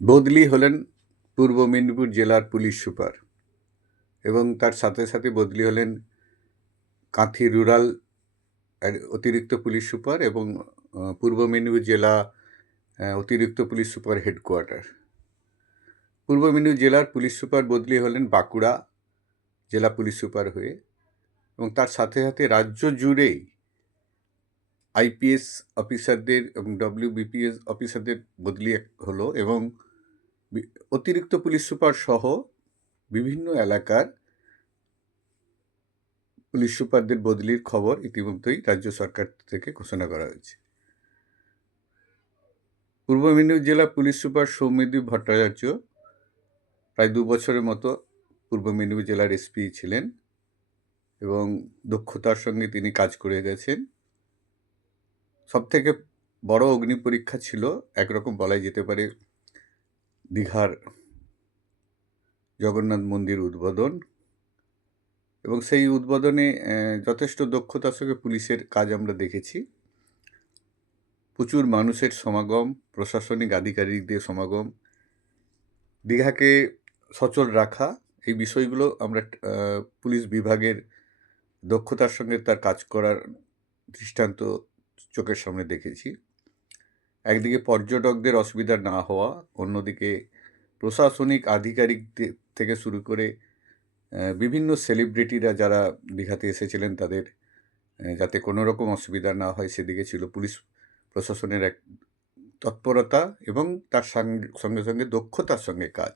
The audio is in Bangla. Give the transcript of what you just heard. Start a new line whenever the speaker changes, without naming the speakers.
বদলি হলেন পূর্ব মেদিনীপুর জেলার পুলিশ সুপার এবং তার সাথে সাথে বদলি হলেন কাঁথি রুরাল অতিরিক্ত পুলিশ সুপার এবং পূর্ব মেদিনীপুর জেলা অতিরিক্ত পুলিশ সুপার হেডকোয়ার্টার। পূর্ব মেদিনীপুর জেলার পুলিশ সুপার বদলি হলেন বাঁকুড়া জেলা পুলিশ সুপার হয়ে এবং তার সাথে সাথে রাজ্য জুড়েই আইপিএস অফিসারদের এবং ডব্লিউবিপিএস অফিসারদের বদলি হলো এবং অতিরিক্ত পুলিশ সুপার সহ বিভিন্ন এলাকার পুলিশ সুপারদের বদলির খবর ইতিমধ্যেই রাজ্য সরকার থেকে ঘোষণা করা হয়েছে। পূর্ব মেদিনীপুর জেলা পুলিশ সুপার সৌমিদীপ ভট্টাচার্য প্রায় দু বছরের মতো পূর্ব মেদিনীপুর জেলার এসপি ছিলেন এবং দক্ষতার সঙ্গে তিনি কাজ করে গেছেন। সবথেকে বড় অগ্নি পরীক্ষা ছিল, একরকম বলাই যেতে পারে দীঘার জগন্নাথ মন্দির উদ্বোধন এবং সেই উদ্বোধনে যথেষ্ট দক্ষতার সঙ্গে পুলিশের কাজ আমরা দেখেছি। প্রচুর মানুষের সমাগম, প্রশাসনিক আধিকারিকদের সমাগম, দীঘাকে সচল রাখা, এই বিষয়গুলো আমরা পুলিশ বিভাগের দক্ষতার সঙ্গে তার কাজ করার দৃষ্টান্ত চোখের সামনে দেখেছি। একদিকে পর্যটকদের অসুবিধা না হওয়া, অন্যদিকে প্রশাসনিক আধিকারিক থেকে শুরু করে বিভিন্ন সেলিব্রিটিরা যারা দীঘাতে এসেছিলেন তাদের যাতে কোনো রকম অসুবিধা না হয় সেদিকে ছিল পুলিশ প্রশাসনের এক তৎপরতা এবং তার সঙ্গে সঙ্গে দক্ষতার সঙ্গে কাজ।